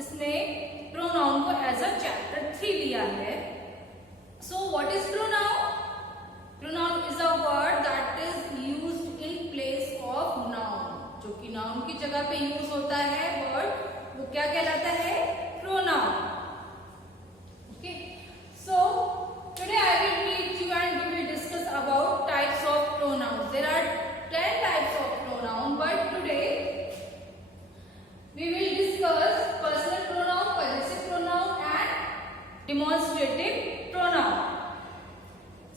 इसमें प्रोनाउन को as a chapter 3 लिया है। So what is pronoun? Pronoun is a word that is used in place of noun. जो कि noun की जगह पे यूज होता है वर्ड, वो क्या कहलाता है? Pronoun. Okay, so today I will teach you and we will discuss about types of pronoun. There are 10 types of pronoun, but today we will discuss personal pronoun, possessive pronoun and demonstrative pronoun.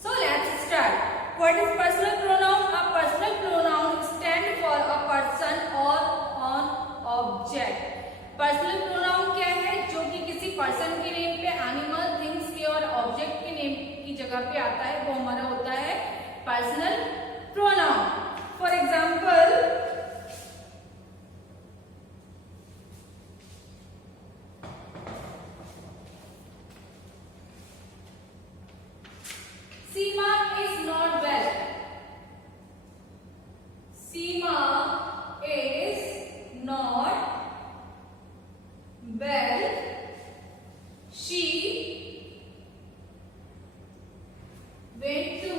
So let's start. What is personal pronoun? A personal pronoun stand for a person or an object. Personal pronoun क्या है? जो कि किसी person के name पे, animal, things के और object के नेम की जगह पे आता है, वो हमारा होता है personal pronoun. For example, Seema is not well. Seema is not well. She went to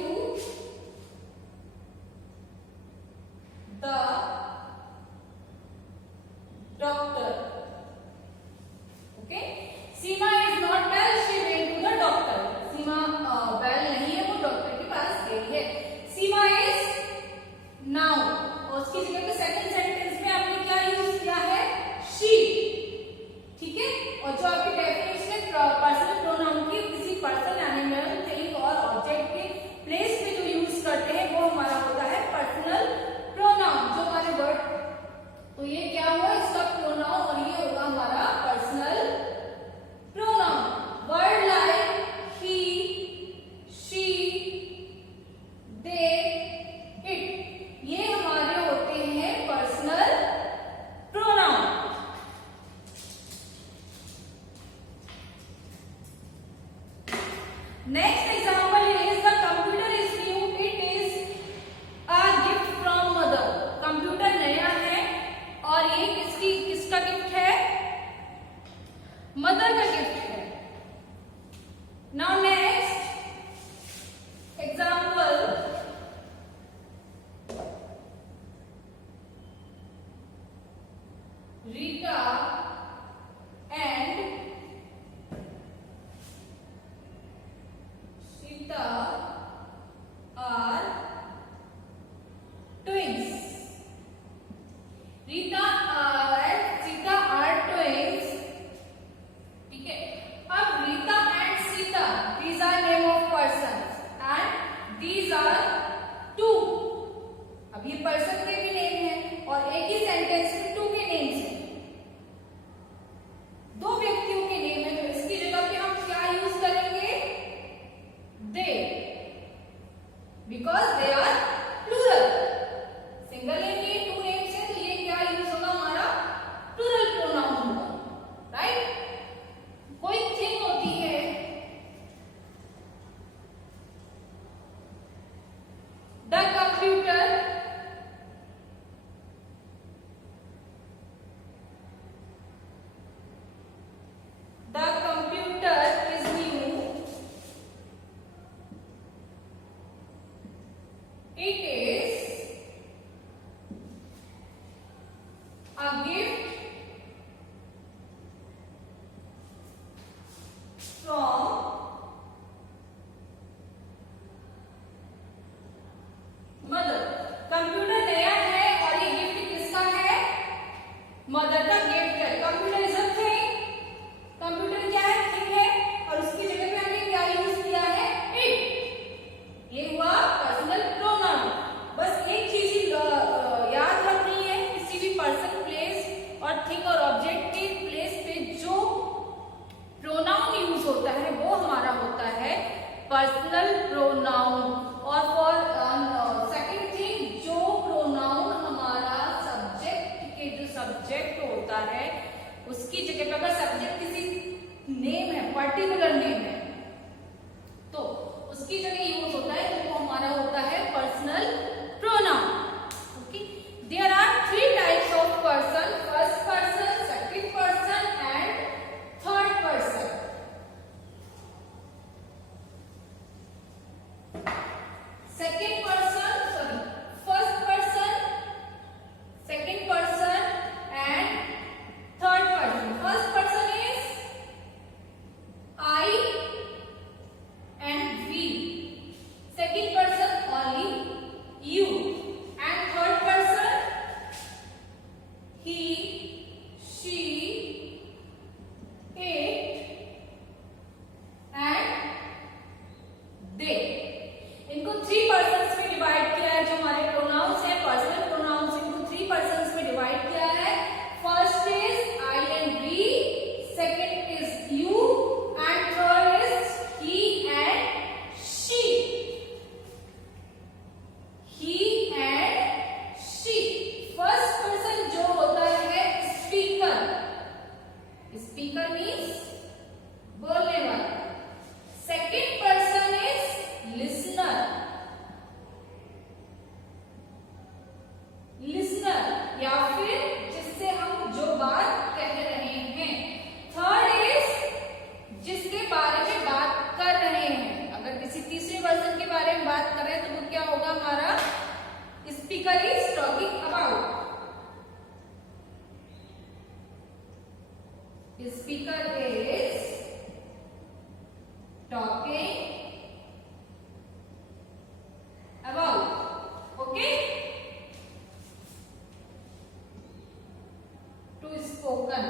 spoken,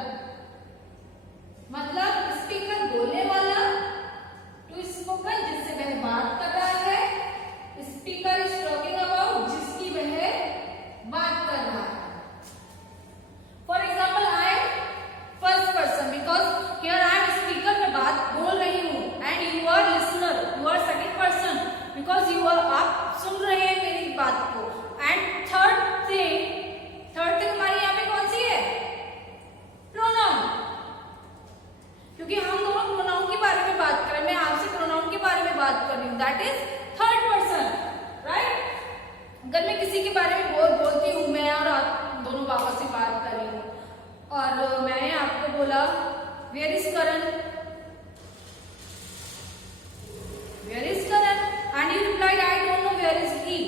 मतलब स्पीकर बोलने वाला, टू स्पोकन जिससे वह बात कर रहा है, स्पीकर इज टॉकिंग अबाउट जिसकी वह बात कर रहा है। For example I am first person because here I am speaker, मैं बात बोल रही हूँ, and you are listener, you are second person because you are, आप सुन रहे हैं मेरी बात को। एंड थर्ड थिंग हमारी यहाँ पे कौन सी है? प्रोनाउन, क्योंकि हम दोनों प्रोनाउन के बारे में बात कर रहे हैं, मैं आपसे प्रोनाउन के बारे में बात कर रही हूँ, that is third person, right. अगर मैं किसी के बारे में बोलती हूँ, मैं और आप दोनों बाबा से बात कर रही हूँ, और मैंने आपको बोला where is Karan, where is Karan, and you replied I don't know where is he,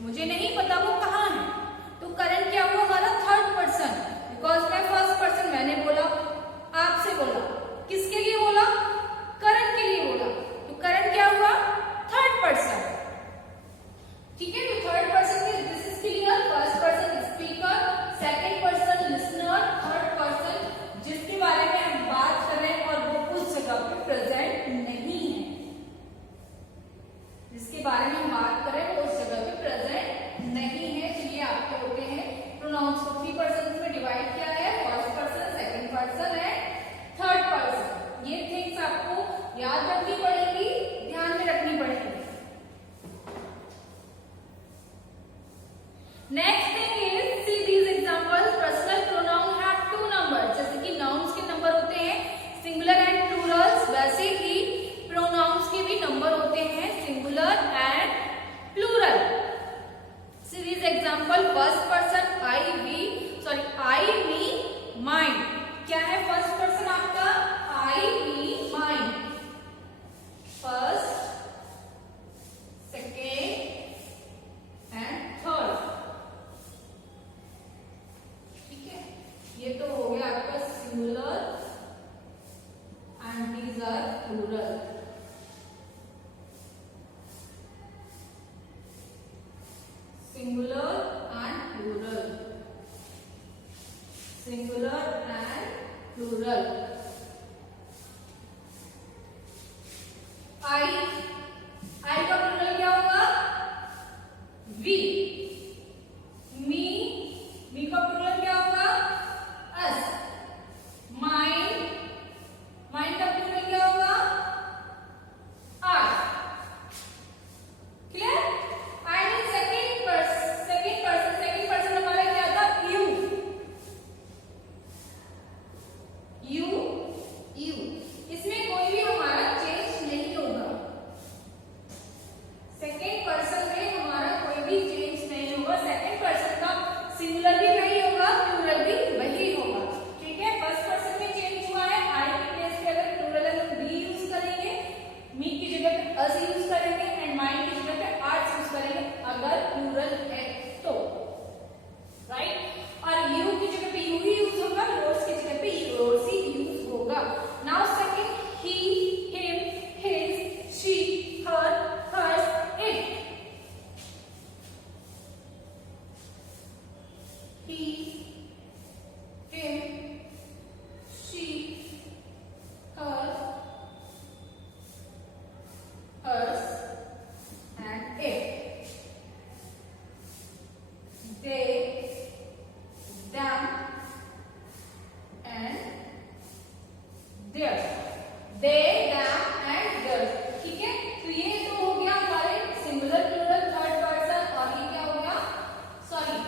मुझे नहीं पता वो कहाँ है। तो करण क्या हुआ? हमारा थर्ड पर्सन, बिकॉज मैं फर्स्ट पर्सन, मैंने बोला, आपसे बोला, किसके लिए बोला? करण के लिए बोला, तो करण क्या हुआ? थर्ड पर्सन, ठीक है। तो थर्ड पर्सन में this is clear, first person speaker, second person listener, third person जिसके बारे में हम बात कर रहे हैं और वो उस जगह पे प्रेजेंट नहीं है, जिसके बारे में हम बात कर रहे हैं वो उस जगह पे प्रेजेंट नहीं है। तो ये आपके होते हैं प्रोनाउंस को 3 पर्सन में डिवाइड किया है, first person, second person and third person. ये थिंग्स आपको याद रखनी पड़ेगी, ध्यान में रखनी पड़ेगी। Next thing is C these examples, personal pronoun have 2 numbers, जैसे कि नाउन्स के नंबर होते हैं सिंगुलर एंड प्लूरल्स, वैसे ही प्रोनाउंस के भी नंबर होते हैं singular and plural. See these example, first person I me mine, क्या है फर्स्ट पर्सन आपका? I me mine, first, second and third, ठीक है। ये तो हो गया आपका singular and these are plural. Singular and plural, singular and plural. I का प्लूरल क्या होगा? We. me का प्लूरल क्या होगा? us. mine का प्लूरल क्या होगा? ours. क्लियर? सेकंड पर्सन हमारा क्या था? यू, इसमें कोई भी हमारा चेंज नहीं होगा। सेकंड पर्सन में हमारा कोई भी चेंज नहीं होगा। सेकंड पर्सन का सिंगुलर भी वही होगा, प्लूरल भी वही होगा, ठीक है। फर्स्ट पर्सन में चेंज हुआ है, आई की प्लेस पे अगर प्लूरल है तो वी यूज करेंगे, मी की जगह पे अस यूज करेंगे, एंड माइन की जगह पे आर्ट्स यूज करेंगे अगर प्लूरल है तो, राइट। और यू की जगह पे यू ही यूज होगा, योर्स की जगह पे योर्स ही यूज होगा। Now second, he, him, his, she, her, hers, it. He, him, she, her, hers and it, they, them and theirs, they, them and theirs, ठीक है। तो ये तो हो गया हमारे सिंगुलर, प्लूरल, थर्ड पर्सन, और ये क्या हो गया? Sorry,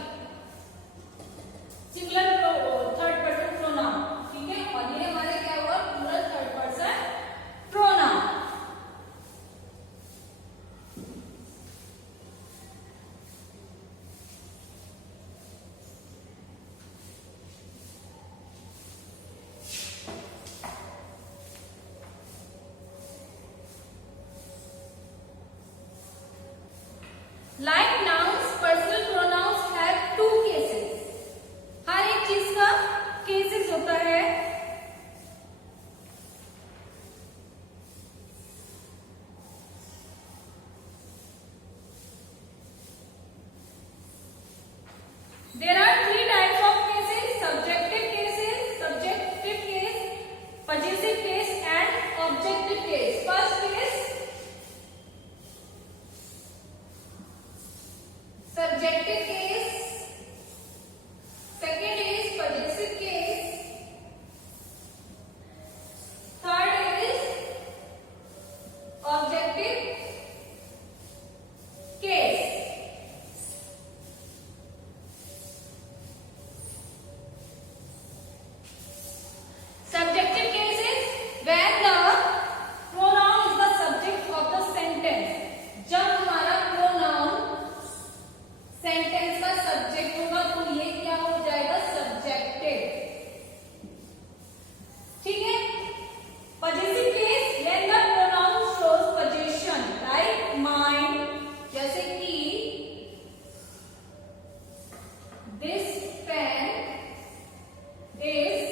this pen is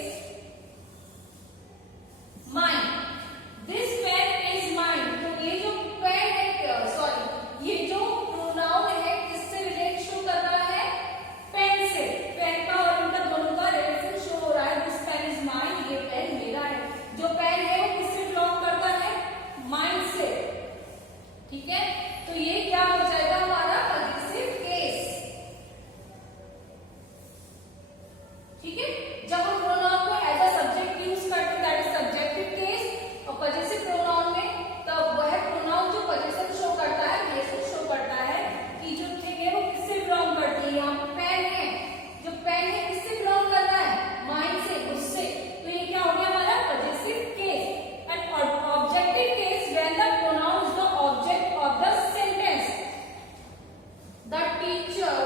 mine. This pen is mine. तो ये जो पेन है, सॉरी, ये जो प्रोनाउन है किससे रिलेट शो कर रहा है? पेन से। पेन का और इनका दोनों का रिलेशन शो हो रहा है। दिस पेन इज माइन, ये पेन मेरा है। जो पेन है वो किससे बिलोंग करता है? माइन से। ठीक है, तो ये क्या हो जाएगा हमारा पजेसिव केस। ठीक है, जब हम प्रोनाउन को एज अ सब्जेक्ट यूज करते हैं दैट इज सब्जेक्टिव केस, और पजेसिव प्रोनाउन में तब वह प्रोनाउन जो पजेसिव शो करता है, रिलेशन शो करता है कि जो थिंग है वो किससे बिलोंग करती है। यहाँ पे पेन है, जो पेन है किससे बिलोंग कर रहा है? माइंड से, उससे। तो ये क्या हो गया हमारा possessive case. And objective case when the pronoun is the object of the sentence. The teacher,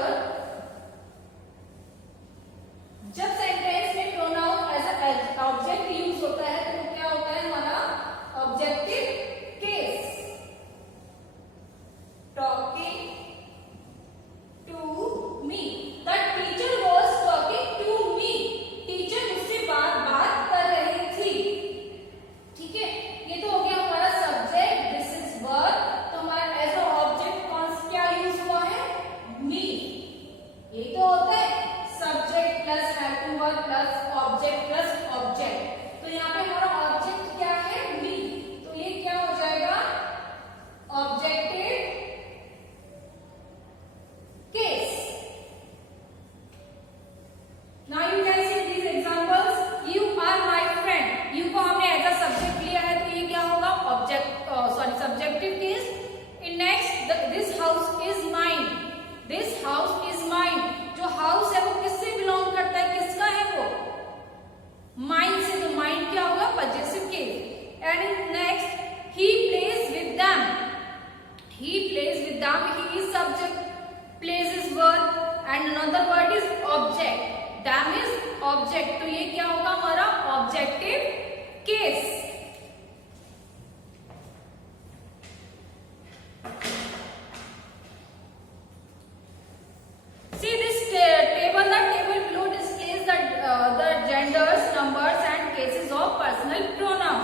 जब सेंटेंस में pronoun as a object use होता है तो क्या होता है हमारा objective case. Talking to me, the teacher was talking to me. Teacher मुझसे बात कर रही थी। ठीक है, ये तो हो गया हमारा सब्जेक्ट, दिस इज वर्ब। तो हमारा एज अ ऑब्जेक्ट कौन क्या यूज हुआ है? मी। ये तो होता है subject plus helping verb plus object plus object. तो यहाँ पे हमारा ऑब्जेक्ट क्या है? मी। तो ये क्या हो जाएगा? Objective case. Now you can see these examples. You are my friend, you को हमने एज अ सब्जेक्ट लिया है तो ये क्या होगा? Object, sorry, subjective case. In next, this house is mine, this house is mine. जो हाउस है वो किससे बिलोंग करता है? किसका है वो? माइंड से। तो माइंड क्या होगा? Possessive case. And next, he plays with them, he plays with them, he is subject, plays is verb and another word is object, them is object। तो ये क्या होगा हमारा? Objective case. See this table. The table below displays the genders, numbers and cases of personal pronoun.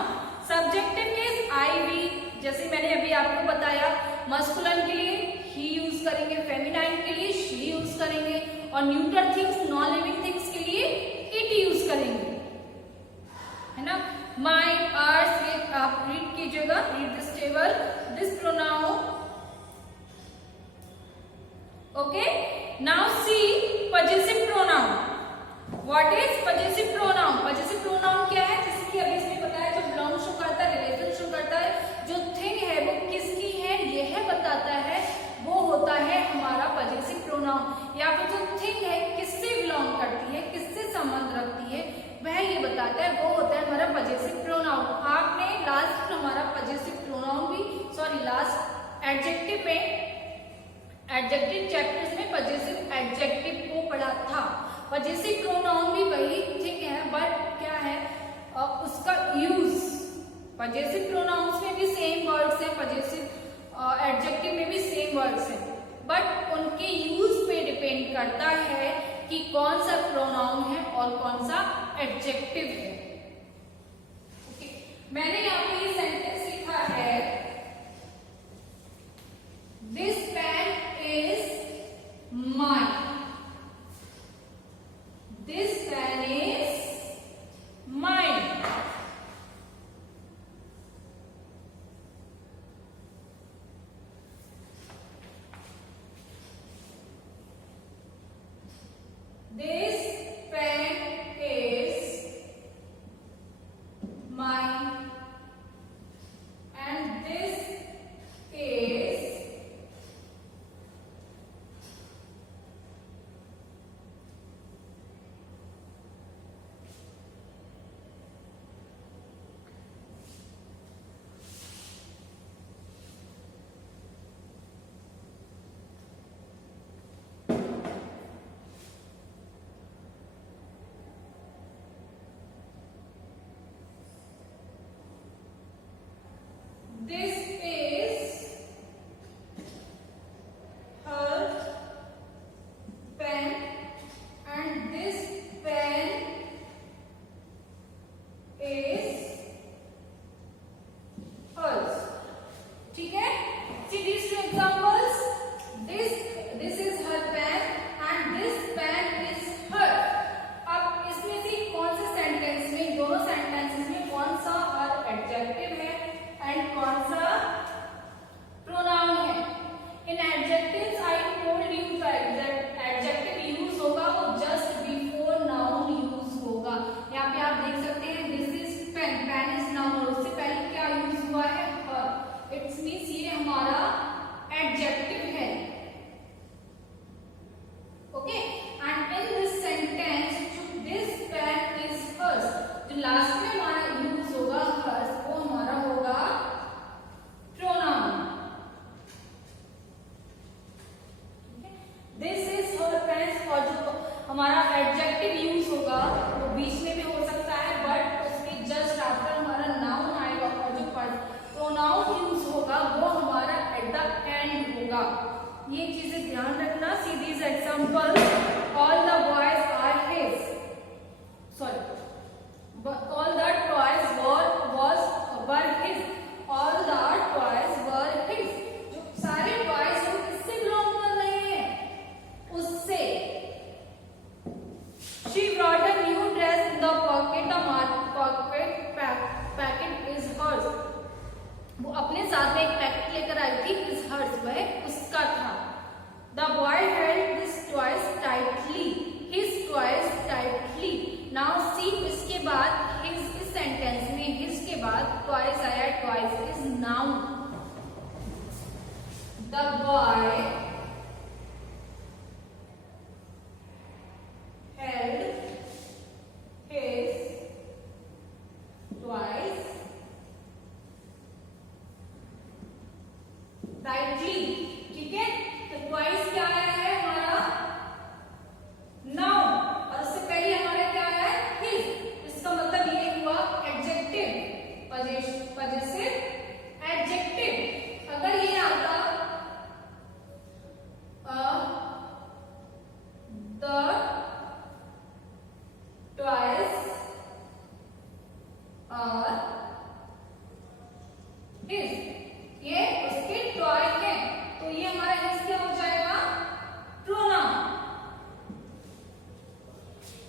Subjective case I, we, जैसे मैंने अभी आपको बताया, मस्कुलिन के लिए he यूज करेंगे, फेमिनाइन के लिए she यूज करेंगे, और neutral things, non living things के लिए it यूज करेंगे, है ना। My, ours, ये आप रीड कीजिएगा, read this table, this pronoun। Okay, now see possessive pronoun. What is possessive pronoun? Possessive pronoun क्या है? जैसे कि अभी इसमें बताया, जो belong शो करता है, रिलेशन शो करता है, जो थिंग है वो किसकी है यह बताता है, वो होता है हमारा possessive pronoun। या फिर जो थिंग है किससे belong करती है, किससे संबंध रखती है, वह ये बताता है, वो होता है हमारा possessive pronoun। आपने लास्ट हमारा possessive pronoun भी, सॉरी, लास्ट एडजेक्टिव में, एडजेक्टिव चैप्टर्स में पजेसिव एडजेक्टिव को पढ़ा था। पजेसिव प्रोनाउन भी वही थिंग है, बट क्या है उसका यूज। पजेसिव प्रोनाउंस में भी सेम वर्ड्स हैं, पजेसिव एडजेक्टिव में भी सेम वर्ड्स हैं, बट उनके यूज पे डिपेंड करता है कि कौन सा प्रोनाउन है और कौन सा एडजेक्टिव है। ओके, मैंने यहाँ पे ये सेंटेंस लिखा है, this pen is mine, this pen is mine। This pen is mine, हमारा एडजेक्टिव यूज होगा वो बीच में भी हो सकता है, बट उसके जस्ट आफ्टर हमारा नाउन आएगा और जो प्रोनाउन यूज होगा वो हमारा एट द एंड होगा। ये चीजें ध्यान रखना। See these examples, all the boys are his, sorry all the toys were his, all the toys were his। जो सारे toys हम किससे बिलोंग कर रहे हैं? उससे। She brought a new dress in the pocket, the packet is hers। वो अपने साथ में एक पैकेट लेकर आई थी, is hers, वह उसका था। The boy held his toys tightly, his toys tightly। Now see, इसके बाद his, इस सेंटेंस में his के बाद twice आया, twice is noun। The boy held his toys tightly, ठीक है। तो twice क्या आया है हमारा? noun, और उससे पहले हमारा क्या है? his। इसका मतलब ये हुआ एडजेक्टिव, पजेसिव एडजेक्टिव। अगर ये आता the toys are his, ये उसके टॉय है, तो ये हमारा his क्या हो जाएगा? प्रोनाउन।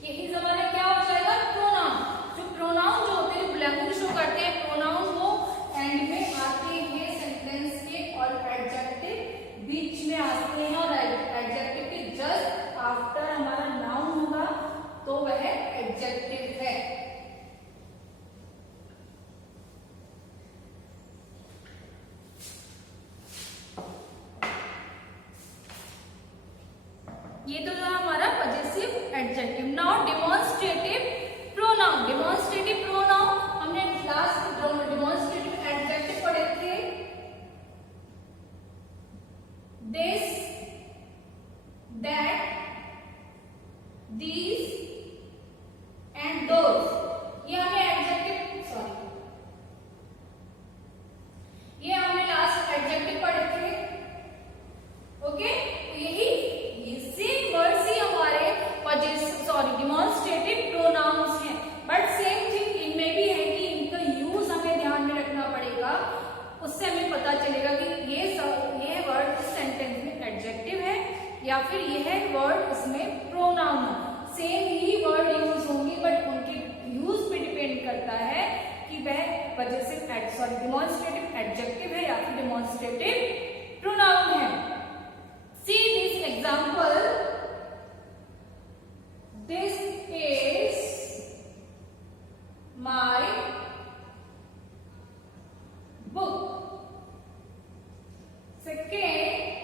ये his हमारा क्या हो जाएगा? प्रोनाउन। जो प्रोनाउन जो होते हैं बिलोंगिंग शो करते हैं, प्रोनाउन वो एंड में आते हैं सेंटेंस के, और एडजेक्टिव बीच में आते हैं, और एडजेक्टिव के जस्ट आफ्टर हमारा नाउन होगा तो वह एडजेक्टिव है। ये तो था हमारा possessive adjective. Now demonstrative pronoun. Demonstrative pronoun हमने लास्ट डेमोन्स्ट्रेटिव एडजेक्टिव पढ़े थे, this, that, these and those। ये हमें एडजेक्टिव, सॉरी, ये हमने लास्ट एडजेक्टिव पढ़े थे। ओके, यही सेम वर्ड्स ही हमारे डिमॉन्स्ट्रेटिव प्रोनाउंस हैं, बट सेम थिंग इनमें भी है कि इनका यूज हमें ध्यान में रखना पड़ेगा। उससे हमें पता चलेगा कि ये वर्ड इस सेंटेंस में एडजेक्टिव है या फिर यह वर्ड इसमें प्रोनाउन है। सेम ही वर्ड यूज होंगे, बट उनके यूज पे डिपेंड करता है कि वह डिमॉन्स्ट्रेटिव एडजेक्टिव है या फिर डिमॉन्स्ट्रेटिव प्रोनाउन है। See this example, this is my book. Second,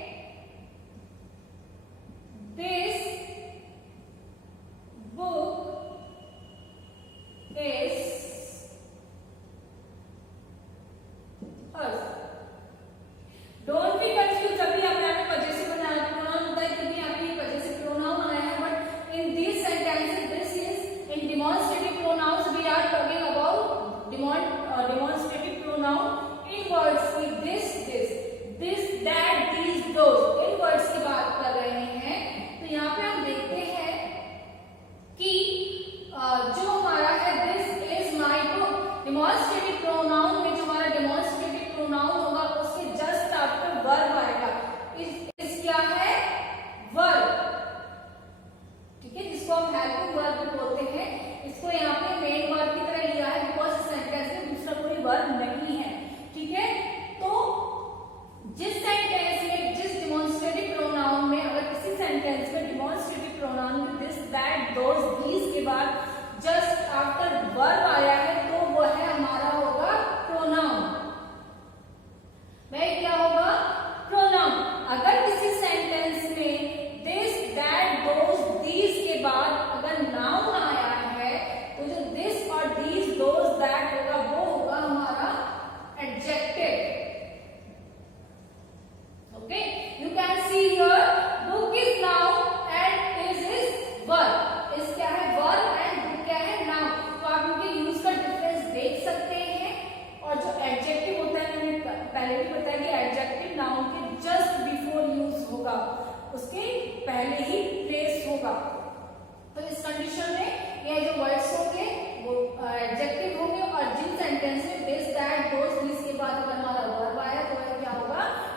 this book is hers। Don't be confused, अभी हमने पजेसिव प्रोनाउन होता है, क्योंकि अभी पजेसिव प्रोनाउन आया है, but in this sentences this is in demonstrative pronouns we are talking about demonstrative pronoun in words की this, that, these, those, in words की बात कर रहे हैं। तो यहाँ पे हम देखते हैं कि जो हमारा है this is my book, demonstrative pronoun में जो हमारा डेमोन्स्ट्रेटिव प्रोनाउन होगा उसके जस्ट आफ्टर वर्ब आएगा। इस क्या है? वर्ब, ठीक है, जिसको हम हेल्पिंग वर्ब बोलते हैं। इसको यहाँ पे मेन वर्ब की तरह लिया है, बिकॉज इस सेंटेंस में दूसरा कोई वर्ब नहीं है, ठीक है। तो जिस सेंटेंस में, जिस डेमोन्स्ट्रेटिव प्रोनाउन में, अगर किसी सेंटेंस में डेमोन्स्ट्रेटिव प्रोनाउन में दिस, दैट, दोज, दीज के बाद जस्ट आफ्टर वर्ब आया है तो वह है हमारा होगा प्रोनाउन। वह क्या होगा? प्रोनाउन। अगर किसी सेंटेंस में दिस, दैट, दोज, दीज के बाद अगर नाउन आया है तो जो दिस और दीज, दोज, दैट होगा वो होगा हमारा adjective. Okay, you can see here book is noun and is verb।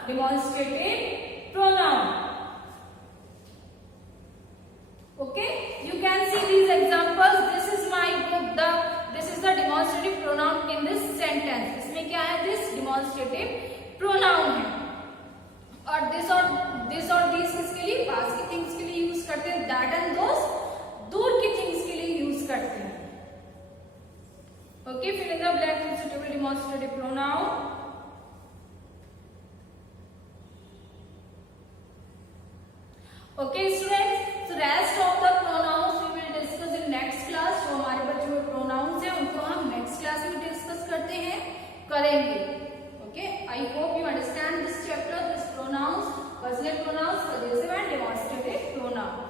demonstrative pronoun. Okay, you can see these examples. This is my book. This is the demonstrative pronoun in this sentence. इसमें क्या है? This demonstrative pronoun है. और this और these किसके लिए? पास की things के लिए यूज करते हैं. that and those दूर की थिंग्स के लिए यूज करते हैं. Okay, fill in the blank with suitable demonstrative pronoun. Okay students, so rest of the pronouns we will discuss in next class. जो हमारे बचे हुए pronouns हैं उनको हम next class में discuss करेंगे. Okay, I hope you understand this chapter, this pronouns, personal pronouns, possessive and demonstrative pronoun.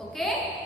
Okay.